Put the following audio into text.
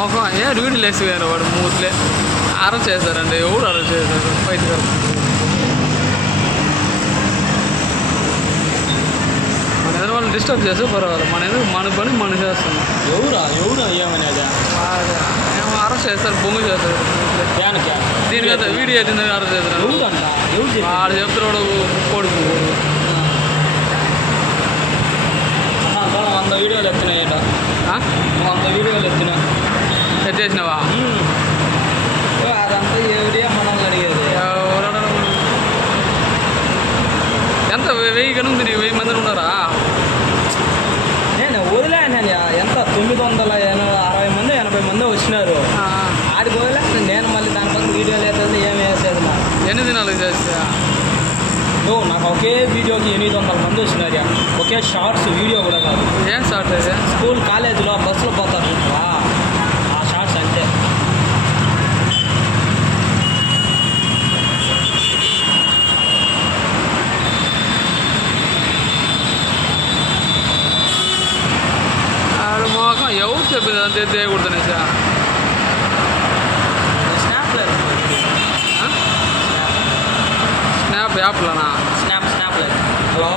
మోకం ఏ వీడియోలు వేసుకున్నారు వాడు మూతులే అరెస్ట్ చేశారండి. ఎవరు అరెస్ట్ చేశారు? బయటకు మన ఎదురు వాళ్ళని డిస్టర్బ్ చేస్తే పర్వాలేదు, మన పని మనం చేస్తున్నాం. ఎవరు ఏమనేది ఏమో అరెస్ట్ చేస్తారు, బొంగు చేస్తారు. దీని కదా వీడియో అయితే అరెస్ట్ చేస్తారు. వాడు చెప్తున్నాడు కొడుకు 100 వీడియోలు ఎత్తున్నాయట. 100 వీడియోలు ఎత్తున్నా ఎత్తేసినావా? అదంతా ఎవరే మనల్ని అడిగేది. ఎంత 1000 కనుంది? 1000 మంది ఉన్నారా? నేను వదిలేను. ఎంత 960 మంది 80 మంది వచ్చినారు. ఆడికి వదిలే నేను మళ్ళీ దాని పక్కన వీడియోలు వేసేది ఏమి వేసేది. ఎన్ని దినాలు చేస్తా నాకు ఒకే వీడియోకి 800 మంది వచ్చినారు. ఒకే షార్ట్స్ వీడియో కూడా కాదు. ఏం షార్ట్ అయితే? స్కూల్ కాలేజీలో బస్సులో పోతారు చూసావా, ఆ షార్ట్స్ అంతే. ఆడు మోకం ఎవరు చెప్పింది అంతే చేయకూడదు. స్నాప్ యాప్లోనా? Snap hello